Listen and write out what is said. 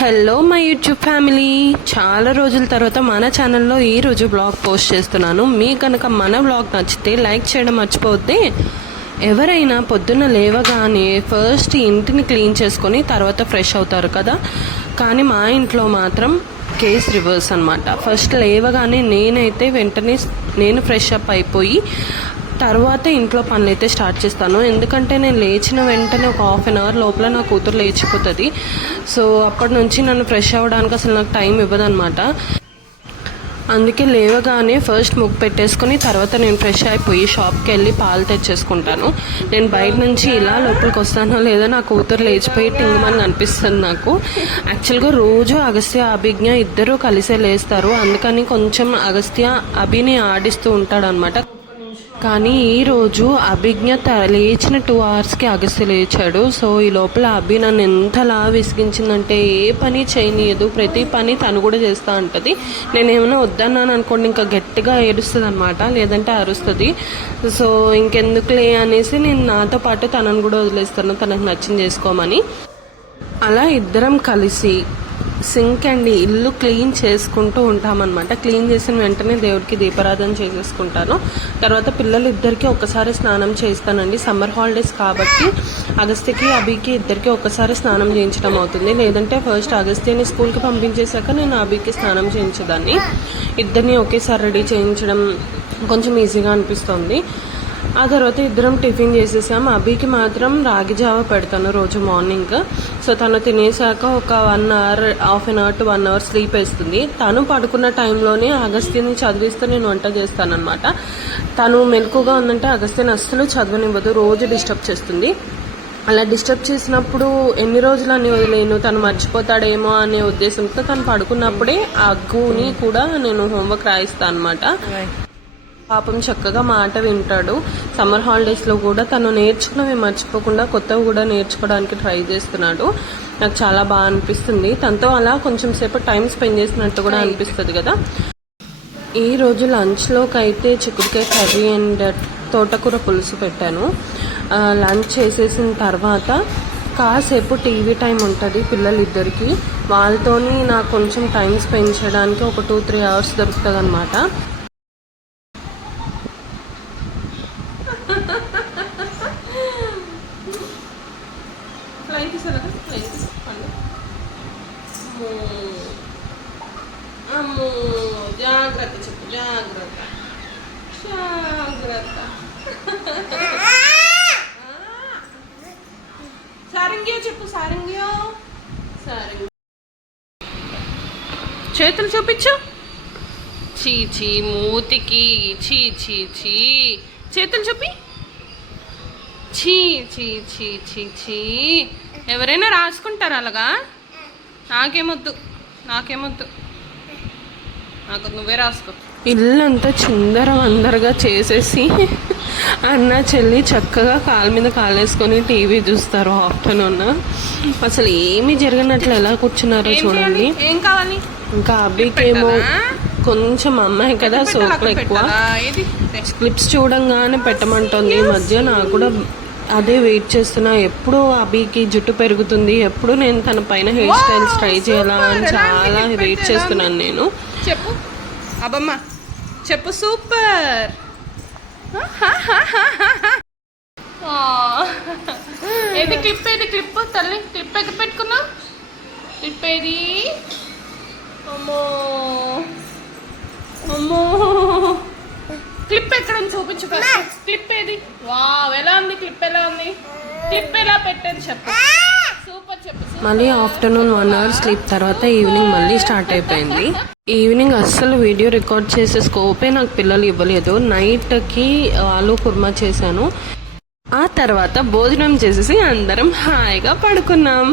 Hello my YouTube family, చాలా రోజుల తర్వాత మన ఛానల్లో ఈరోజు బ్లాగ్ పోస్ట్ చేస్తున్నాను. మీకు కనుక మన బ్లాగ్ నచ్చితే లైక్ చేయడం మర్చిపోతే. ఎవరైనా పొద్దున్న లేవగానే ఫస్ట్ ఇంటిని క్లీన్ చేసుకొని తర్వాత ఫ్రెష్ అవుతారు కదా, కానీ మా ఇంట్లో మాత్రం కేస్ రివర్స్ అనమాట. ఫస్ట్ లేవగానే నేనైతే వెంటనే నేను ఫ్రెష్ అప్ అయిపోయి తర్వాత ఇంట్లో పనులు అయితే స్టార్ట్ చేస్తాను. ఎందుకంటే నేను లేచిన వెంటనే ఒక హాఫ్ అన్ అవర్ లోపల నా కూతురు లేచిపోతుంది. సో అప్పటి నుంచి నన్ను ఫ్రెష్ అవ్వడానికి అసలు నాకు టైం ఇవ్వదన్నమాట. అందుకే లేవగానే ఫస్ట్ ముగ్గు పెట్టేసుకొని తర్వాత నేను ఫ్రెష్ అయిపోయి షాప్కి వెళ్ళి పాలు తెచ్చేసుకుంటాను. నేను బయట నుంచి ఇలా లోపలికి వస్తానో లేదో నా కూతురు లేచిపోయి టింగమని అనిపిస్తుంది నాకు. యాక్చువల్గా రోజు అగస్త్య అభిజ్ఞ ఇద్దరూ కలిసే లేస్తారు, అందుకని కొంచెం అగస్త్య అభిని ఆడిస్తూ ఉంటాడు అనమాట. కానీ ఈరోజు అభిజ్ఞ లేచిన 2 అవర్స్కి అగస్త్య లేచాడు. సో ఈ లోపల అభి నన్ను ఎంతలా విసిగించిందంటే ఏ పని చేయనీయదు, ప్రతి పని తను కూడా చేస్తూ ఉంటుంది. నేను ఏమైనా వద్దన్నాను అనుకోండి ఇంకా గట్టిగా ఏడుస్తుంది అనమాట, లేదంటే అరుస్తుంది. సో ఇంకెందుకులే అనేసి నేను నాతో పాటు తనను కూడా వదిలేస్తాను, తనకు నచ్చింది చేసుకోమని. అలా ఇద్దరం కలిసి సింక్ అండ్ ఇల్లు క్లీన్ చేసుకుంటూ ఉంటామన్నమాట. క్లీన్ చేసిన వెంటనే దేవుడికి దీపారాధన చేసేసుకుంటాను. తర్వాత పిల్లలు ఇద్దరికి ఒక్కసారి స్నానం చేస్తానండి. సమ్మర్ హాలిడేస్ కాబట్టి అగస్త్యకి అభికి ఇద్దరికి ఒక్కసారి స్నానం చేయించడం అవుతుంది. లేదంటే ఫస్ట్ అగస్త్యని స్కూల్కి పంపించేశాక నేను అభికి స్నానం చేయించేదాన్ని. ఇద్దరిని ఒకేసారి రెడీ చేయించడం కొంచెం ఈజీగా అనిపిస్తుంది. ఆ తర్వాత ఇద్దరం టిఫిన్ చేసేసాం. అభికి మాత్రం రాగి జావ పెడతాను రోజు మార్నింగ్. సో తను తినేసాక ఒక 1 hour, half an hour to 1 hour sleep వేస్తుంది. తను పడుకున్న టైంలోనే అగస్త్యని చదివిస్తూ నేను వంట చేస్తానన్నమాట. తను మెలకుగా ఉందంటే అగస్త్యని అస్సలు చదవనివ్వదు, రోజు డిస్టర్బ్ చేస్తుంది. అలా డిస్టర్బ్ చేసినప్పుడు ఎన్ని రోజులు అని వదిలేను, తను మర్చిపోతాడేమో అనే ఉద్దేశంతో తను పడుకున్నప్పుడే ఆ అగ్గుని కూడా నేను హోంవర్క్ రాయిస్తాను అనమాట. పాపం చక్కగా మాట వింటాడు. సమ్మర్ హాలిడేస్లో కూడా తను నేర్చుకున్నవి మర్చిపోకుండా కొత్తవి కూడా నేర్చుకోవడానికి ట్రై చేస్తున్నాడు. నాకు చాలా బాగా అనిపిస్తుంది. తనతో అలా కొంచెం సేపు టైం స్పెండ్ చేసినట్టు కూడా అనిపిస్తుంది కదా. ఈరోజు లంచ్లోకి అయితే చిక్కుడుకాయ కర్రీ అండ్ తోటకూర పులుసు పెట్టాను. లంచ్ చేసేసిన తర్వాత కాసేపు టీవీ టైం ఉంటుంది పిల్లలిద్దరికి. వాళ్ళతోని నాకు కొంచెం టైం స్పెండ్ చేయడానికి ఒక 2-3 అవర్స్ దొరుకుతుంది అనమాట. అమ్మో జాగ్రత్త చెప్పు, జాగ్రత్త జాగ్రత్త. సారంగ్యో చెప్పు, సారంగ్యో సారంగి. చేతులు చూపించు. చీ మూతికి చీ చీ చీ. చేతులు చూపి. చీ చీ చీ చీ చీ. ఎవరైనా రాసుకుంటారు అలాగా? నాకేమొద్దు నాకు నువ్వే రాసుకో. ఇల్లంతా అందరగా చేసేసి అన్న చెల్లి చక్కగా కాళ్ళ మీద కాలేసుకొని టీవీ చూస్తారు ఆఫ్టర్నూన్. అసలు ఏమీ జరగనట్లు ఎలా కూర్చున్నారో చూడండి. ఏం కావాలి ఇంకా అభికేమో కొంచెం అమ్మాయి కదా సోకులు ఎక్కువ, క్లిప్స్ చూడంగానే పెట్టమంటుంది. ఈ మధ్య నాకు కూడా అదే వెయిట్ చేస్తున్నా. ఎప్పుడు అభికి జుట్టు పెరుగుతుంది, ఎప్పుడు నేను తన పైన హెయిర్ స్టైల్స్ ట్రై చేయాలా అని చాలా వెయిట్ చేస్తున్నాను నేను. చెప్పు అబ్బమ్మ చెప్పు. సూపర్. ఏది క్లిప్, ఏది క్లిప్ తల్లి, క్లిప్ ఎక్కడ పెట్టుకున్నా? క్లిప్ ఏది? అమ్మో అమ్మో, క్లిప్ ఎక్కడ చూపించు. క్లిప్ ఏది? వావ్, ఎలా ఉంది క్లిప్? ఎలా ఉంది క్లిప్? ఎలా పెట్టేది చెప్పు. సూపర్ చెప్పు. మళ్ళీ ఆఫ్టర్నూన్ 1 అవర్ స్లీప్ తర్వాత ఈవినింగ్ మళ్ళీ స్టార్ట్ అయిపోయింది. ఈవినింగ్ అస్సలు వీడియో రికార్డ్ చేసే స్కోపే నాకు పిల్లలు ఇవ్వలేదు. నైట్కి ఆలూ కుర్మా చేశాను. ఆ తర్వాత భోజనం చేసేసి అందరం హాయిగా పడుకున్నాం.